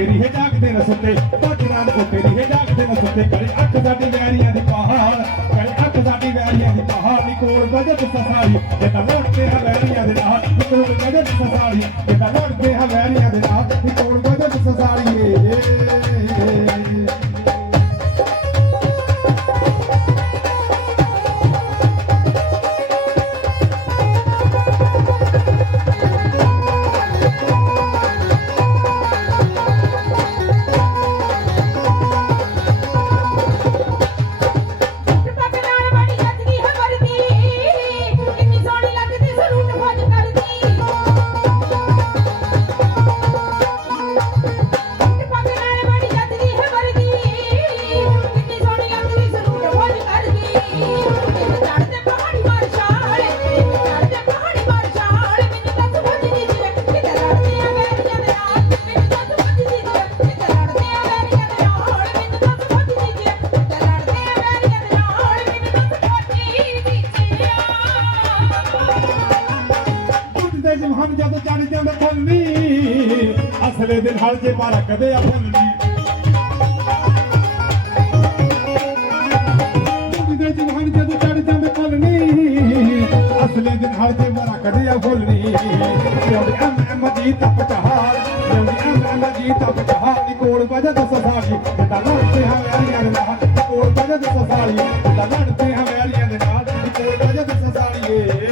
ਤੇਰੀ ਹੈ ਜਾਗਦੇ ਨਾ ਸੁੱਤੇ ਭਜਨਾਂ ਕੋ ਤੇਰੀ ਹੈ ਜਾਗਦੇ ਨਾ ਸੁੱਤੇ। ਕਰੇ ਅੱਖ ਸਾਡੀ ਵੈਰੀਆਂ ਦੀ ਪਹਾੜ ਕਰੇ ਅੱਖ ਸਾਡੀ ਵੈਰੀਆਂ ਦੀ ਪਹਾੜ ਨੀ ਕੋਲ ਗਜਬ ਸਸਾਰੀ ਜਿੱਦਾਂ ਲੜਦੇ ਹਾਂ ਵੈਰੀਆਂ ਦੇ ਨਾਲ ਨੀ ਕੋਲ ਗਜਬ ਸਸਾਰੀ ਜਿੱਦਾਂ ਲੜਦੇ ਹਾਂ ਵੈਰੀਆਂ ਦੇ ਨਾਲ ਨੀ ਕੋਲ ਗਜਬ ਸਸਾਰੀ ਏ। ਜਦੋਂ ਚੜ ਜਾਂਦਾ ਥੰਮੀ ਅਸਲੇ ਦਿਨ ਹਲ ਜੇ ਪਰ ਕਦੇ ਆ ਉੱਡਦੇ ਜਮਹਨ ਜਦੋਂ ਚੜ ਜਾਂਦਾ ਥੰਮੀ ਅਸਲੇ ਦਿਨ ਹਲ ਜੇ ਪਰ ਕਦੇ ਅਫਲਨੀ ਜਿਉਂਦੀ ਐਮ ਐਮ ਜੀ ਤਪ ਚਹਾਰ ਜਿਉਂਦੀ ਐਮ ਐਮ ਜੀ ਤਪ ਚਹਾਰ ਨੀ ਕੋਲ ਵਜਾ ਦਸ ਸਾਲੀ, ਜਿੱਦਾਂ ਲੜਦੇ ਹਾਂ ਦੇ ਨਾਲ ਕੋਲ ਵਜਾ ਦਸ ਸਾਲੀ, ਜਿੱਦਾਂ ਲੜਦੇ ਹਾਂ ਦੇ ਨਾਲ ਕੋਲ ਵਜਾ ਦਸ ਸਾਲੀ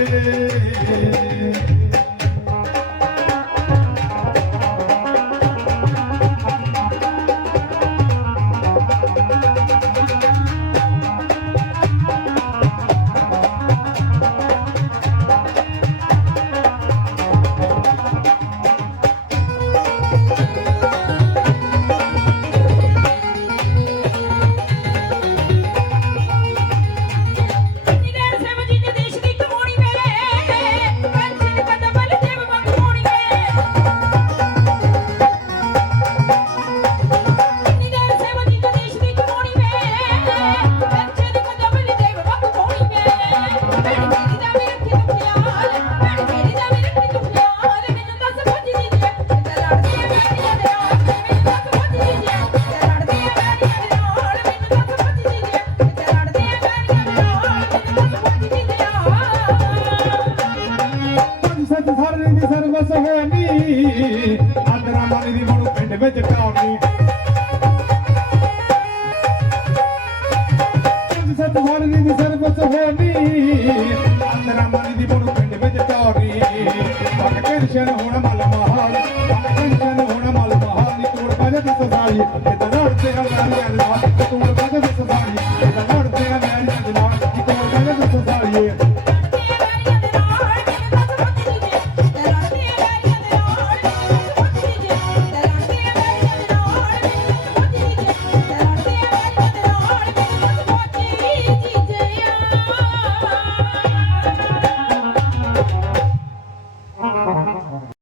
ਫੇਮਸ ਹੋਇਆ ਨੀ ਆਂਦਰਾ ਮਾਨੀ ਦੀ ਮਣੂ ਪਿੰਡ ਵਿੱਚ ਟਾਉਣੀ। ਜਿੰਦ ਸਤ ਹੋਣੀ ਦੀ ਸਰਬਤ ਹੋਣੀ ਆਂਦਰਾ ਮਾਨੀ ਦੀ ਮਣੂ ਪਿੰਡ ਵਿੱਚ ਟਾਉਣੀ। ਪੱਕ ਕ੍ਰਿਸ਼ਨ ਹੁਣ ਮਲ ਮਹਾਲ ਪੱਕ ਕ੍ਰਿਸ਼ਨ ਹੁਣ ਮਲ ਮਹਾਲ ਨੀ ਕੋੜ ਪਾਜੇ ਤਸ ਸਾਲੀ ਤੇ ਦਰੜ ਤੇ ਹਲ ਮਨ ਯਾਰ ਤੂੰ ਪਾਜੇ ਤਸ ਸਾਲੀ ਤੇ ਦਰੜ ਤੇ ਹਲ